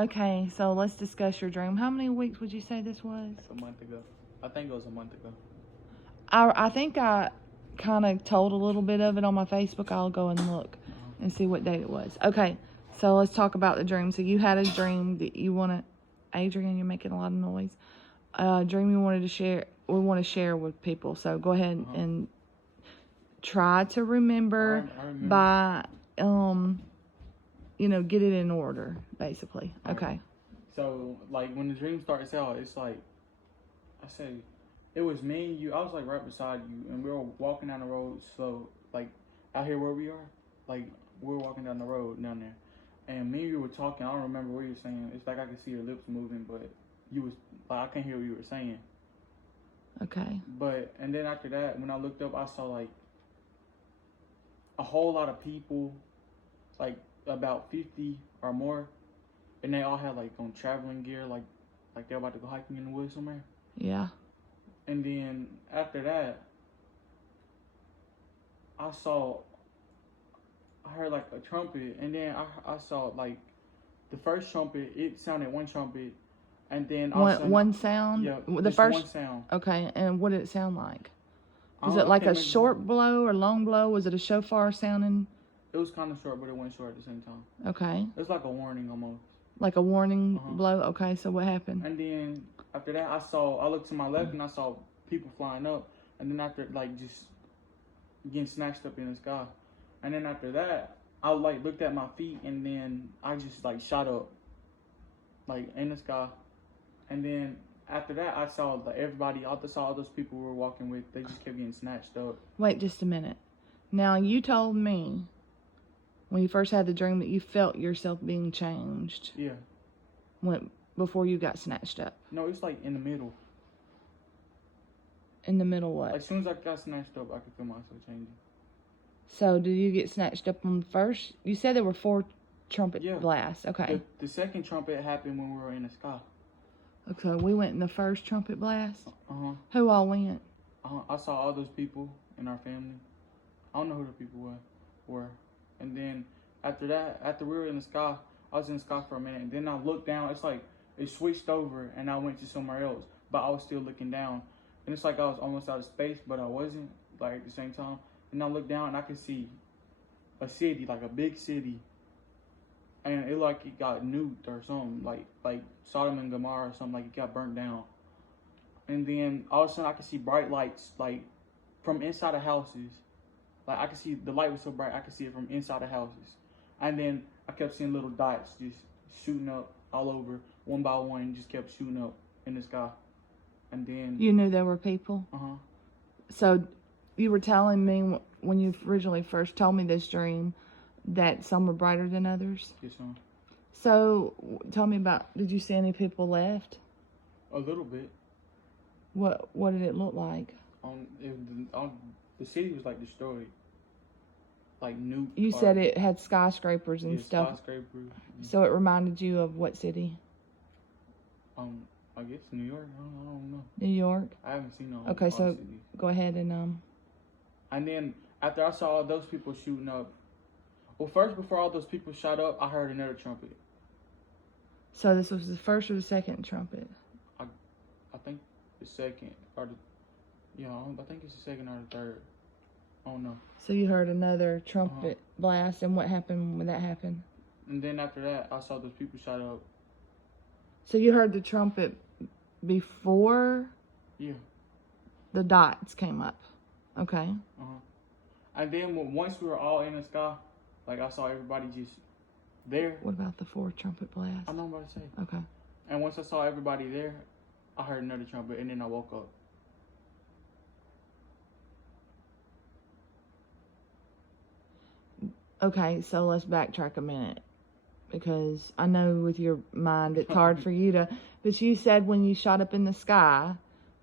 Okay, so let's discuss your dream. How many weeks would you say this was? A month ago. I think it was a month ago. I think I kind of told a little bit of it on my Facebook. I'll go and look and see what date it was. Okay, so let's talk about the dream. So you had a dream that you want to, Adrian, you're making a lot of noise. Dream you wanted to share. We want to share with people. So go ahead and try to remember, I remember. by get it in order, basically. Okay. Right. So, like, when the dream starts out, it's like, I say, it was me and you. I was, like, right beside you, and we were walking down the road slow, like, out here where we are. Like, we were walking down the road down there. And me and you were talking. I don't remember what you were saying. It's like I could see your lips moving, but you was, like, I can't hear what you were saying. Okay. But, and then after that, when I looked up, I saw, like, a whole lot of people, like, about 50 or more, and they all had like on traveling gear, like they're about to go hiking in the woods somewhere. Yeah. And then after that, I heard like a trumpet, and then I saw like the first trumpet. It sounded one trumpet, and then one sound. Yeah, the first one sound. Okay, and what did it sound like? Was it like a short blow or long blow? Was it a shofar sounding? It was kind of short, but it wasn't short at the same time. Okay. It was like a warning almost. Like a warning blow? Okay, so what happened? And then after that, I looked to my left and I saw people flying up. And then after, like, just getting snatched up in the sky. And then after that, I, like, looked at my feet and then I just, like, shot up, like, in the sky. And then after that, I saw, like, everybody, I saw all those people we were walking with, they just kept getting snatched up. Wait just a minute. Now, you told me when you first had the dream that you felt yourself being changed. Yeah. Before you got snatched up. No, it's like in the middle. In the middle what? As soon as I got snatched up, I could feel myself changing. So, did you get snatched up on the first? You said there were 4 trumpet blasts. Okay. The second trumpet happened when we were in the sky. Okay, we went in the first trumpet blast? Uh-huh. Who all went? I saw all those people in our family. I don't know who the people were. And then after that, after we were in the sky, I was in the sky for a minute. And then I looked down. It's like it switched over and I went to somewhere else. But I was still looking down. And it's like I was almost out of space, but I wasn't, like, at the same time. And I looked down and I could see a city, like a big city. And it like it got nuked or something, like Sodom and Gomorrah or something, like it got burnt down. And then all of a sudden I could see bright lights, like, from inside of houses. Like, I could see, the light was so bright, I could see it from inside of houses. And then I kept seeing little dots just shooting up all over, one by one, just kept shooting up in the sky. And then... You knew there were people? Uh-huh. So, you were telling me, when you originally first told me this dream, that some were brighter than others? Yes, ma'am. So, tell me about, did you see any people left? A little bit. What did it look like? The city was, like, destroyed. Like, nuked. You said it had skyscrapers and stuff. Skyscrapers. So it reminded you of what city? I guess New York. I don't know. New York? I haven't seen no. Okay, so go ahead and And then after I saw all those people shooting up, well, first before all those people shot up, I heard another trumpet. So this was the first or the second trumpet? I think the second or the, I think it's the second or the third. I don't know. So you heard another trumpet blast, and what happened when that happened? And then after that, I saw those people shot up. So you heard the trumpet before the dots came up. Okay. And then once we were all in the sky, like, I saw everybody just there. What about the 4 trumpet blasts? I know what I'm about to say. Okay. And once I saw everybody there, I heard another trumpet, and then I woke up. Okay, so let's backtrack a minute, because I know with your mind it's hard for you to, but you said when you shot up in the sky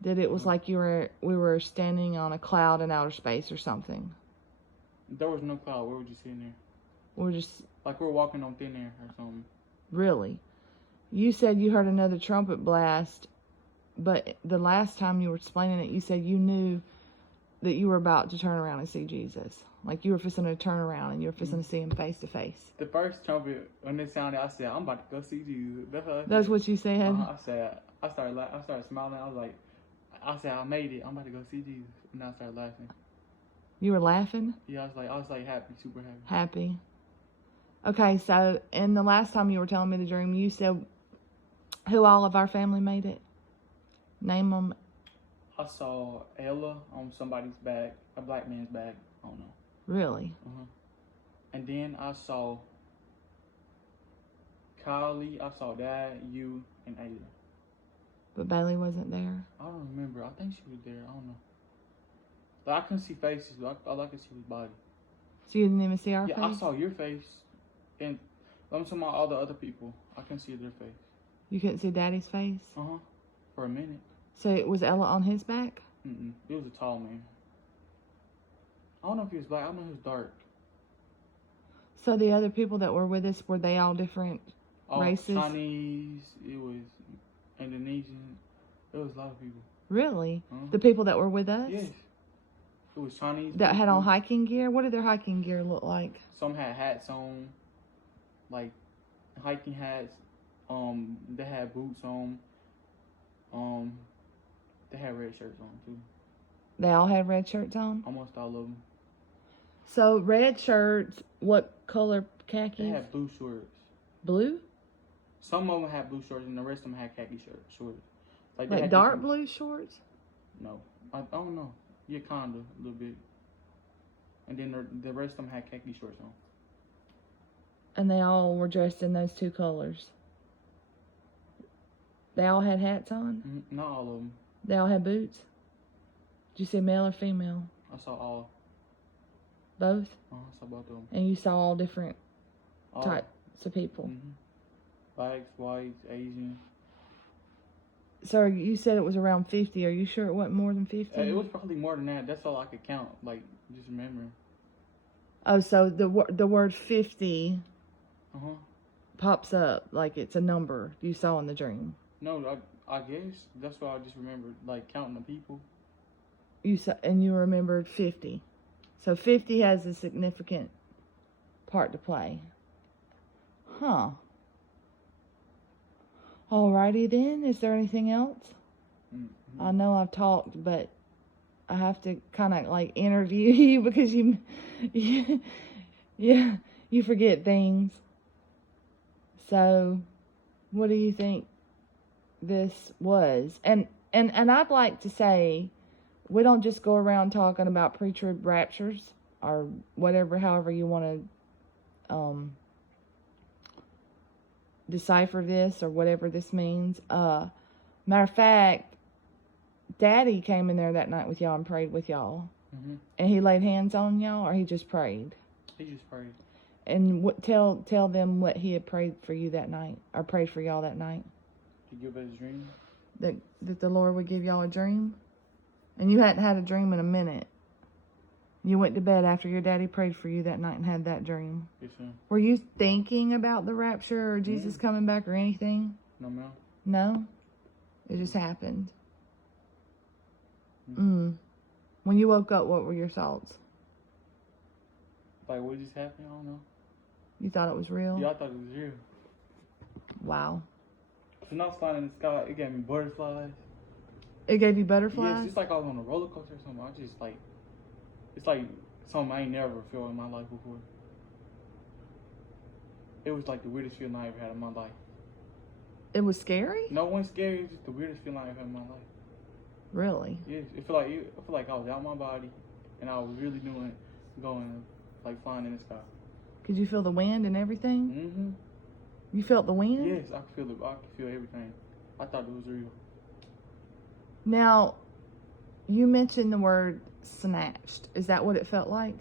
that it was like we were standing on a cloud in outer space or something. There was no cloud. We were just sitting there. We're just... Like we were walking on thin air or something. Really? You said you heard another trumpet blast, but the last time you were explaining it, you said you knew that you were about to turn around and see Jesus? Like you were fixing to turn around and you were fixing to see him face to face. The first trumpet, when it sounded, I said, I'm about to go see Jesus. That's what you said? I said, I started smiling. I was like, I said, I made it. I'm about to go see Jesus. And I started laughing. You were laughing? Yeah, I was like happy, super happy. Happy. Okay, so, and the last time you were telling me the dream, you said who all of our family made it? Name them. I saw Ella on somebody's back, a black man's back. I don't know. Really? And then I saw Kylie, I saw Dad, you, and Ada. But Bailey wasn't there? I don't remember. I think she was there. I don't know. But I couldn't see faces. All I could see was body. So you didn't even see our face? Yeah, I saw your face. And I'm talking about all the other people. I couldn't see their face. You couldn't see Daddy's face? For a minute. So was Ella on his back? It was a tall man. I don't know if he was black. I don't know he was dark. So the other people that were with us, were they all different races? Chinese. It was Indonesian. It was a lot of people. Really? The people that were with us? Yes. It was Chinese. That had on hiking gear? What did their hiking gear look like? Some had hats on, like hiking hats. They had boots on. They had red shirts on too. They all had red shirts on? Almost all of them. So red shirts, what color khakis? They had blue shorts. Blue? Some of them had blue shorts and the rest of them had khaki shorts. Like dark blue shorts? No. I don't know. Yeah, kinda, a little bit. And then the rest of them had khaki shorts on. And they all were dressed in those two colors? They all had hats on? Not all of them. They all had boots? Did you see male or female? I saw all. Both? I saw both of them. And you saw all different types of people? Blacks, whites, Asian. So you said it was around 50. Are you sure it wasn't more than 50? It was probably more than that. That's all I could count. Like, just remembering. Oh, so the word 50 pops up like it's a number you saw in the dream. No, I guess that's what I just remembered, like counting the people. You saw, and you remembered 50. So 50 has a significant part to play. Huh. Alrighty then. Is there anything else? I know I've talked, but I have to kind of like interview you because you forget things. So, what do you think this was? And I'd like to say, we don't just go around talking about pre-trib raptures or whatever, however you want to decipher this or whatever this means. Matter of fact, Daddy came in there that night with y'all and prayed with y'all. And he laid hands on y'all, or he just prayed? He just prayed. And tell them what he had prayed for you that night, or prayed for y'all that night. To give us a dream? That the Lord would give y'all a dream? And you hadn't had a dream in a minute. You went to bed after your daddy prayed for you that night and had that dream. Yes, sir. Were you thinking about the rapture or Jesus coming back or anything? No, ma'am. No? It just happened. When you woke up, what were your thoughts? Like, what just happened? I don't know. You thought it was real? Yeah, I thought it was real. Wow. When I was flying in the sky, it gave me butterflies. It gave you butterflies? Yeah, it's just like I was on a roller coaster or something. I just like, it's like something I ain't never felt in my life before. It was like the weirdest feeling I ever had in my life. It was scary? No, it wasn't scary. It was just the weirdest feeling I ever had in my life. Really? Yeah, I feel like I was out of my body, and I was really going like flying in the sky. Could you feel the wind and everything? You felt the wind? Yes, I could feel it. I could feel everything. I thought it was real. Now, you mentioned the word snatched. Is that what it felt like?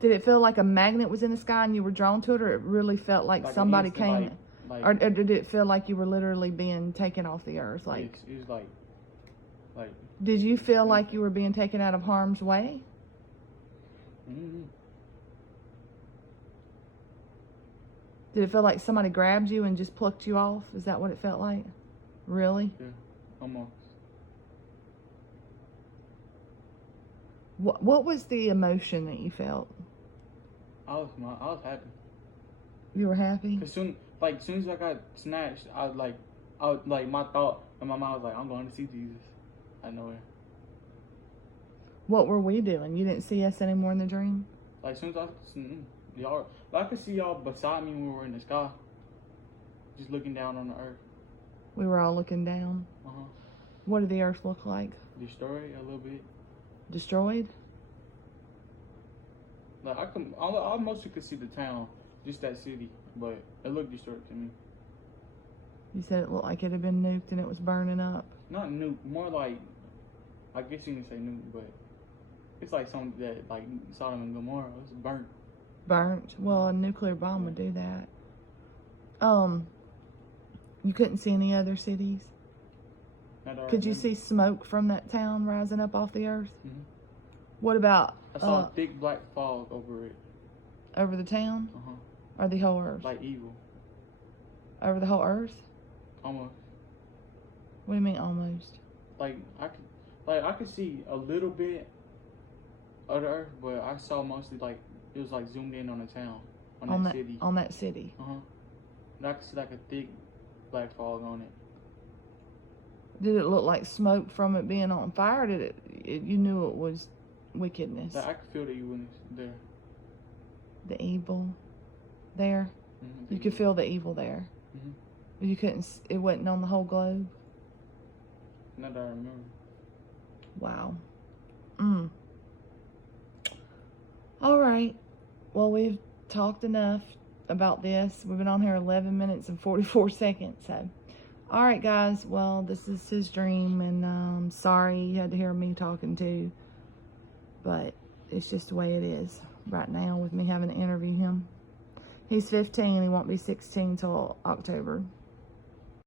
Did it feel like a magnet was in the sky and you were drawn to it, or it really felt like somebody came? Or did it feel like you were literally being taken off the earth? Like, it was like. Did you feel like you were being taken out of harm's way? Did it feel like somebody grabbed you and just plucked you off? Is that what it felt like? Really? Yeah, almost. What was the emotion that you felt? I was happy. You were happy? Cause soon as I got snatched, I was like my thought in my mind was like, I'm going to see Jesus. I know it. What were we doing? You didn't see us anymore in the dream? Like, as soon as y'all, I could see y'all beside me when we were in the sky, just looking down on the earth. We were all looking down. What did the earth look like? Destroyed a little bit. Destroyed? Like I mostly could see the town, just that city, but it looked destroyed to me. You said it looked like it had been nuked and it was burning up. Not nuke, more like, I guess you can say nuke, but it's like something that, like Sodom and Gomorrah, it's burnt. Burnt? Well, a nuclear bomb would do that. You couldn't see any other cities? Could you see smoke from that town rising up off the earth? Mm-hmm. What about... I saw a thick black fog over it. Over the town? Or the whole earth? Like evil. Over the whole earth? Almost. What do you mean almost? Like I could see a little bit of the earth, but I saw mostly like it was like zoomed in on the town, on that city. On that city. And I could see like a thick black fog on it. Did it look like smoke from it being on fire? Or did it you knew it was wickedness? Like, I could feel the evilness there. The evil there? Mm-hmm. You could feel the evil there. Mm-hmm. But you couldn't, it wasn't on the whole globe? Not that I remember. Wow. All right. Well, we've talked enough about this. We've been on here 11 minutes and 44 seconds. So, all right, guys. Well, this is his dream, and sorry you had to hear me talking too. But it's just the way it is right now with me having to interview him. He's 15. He won't be 16 till October.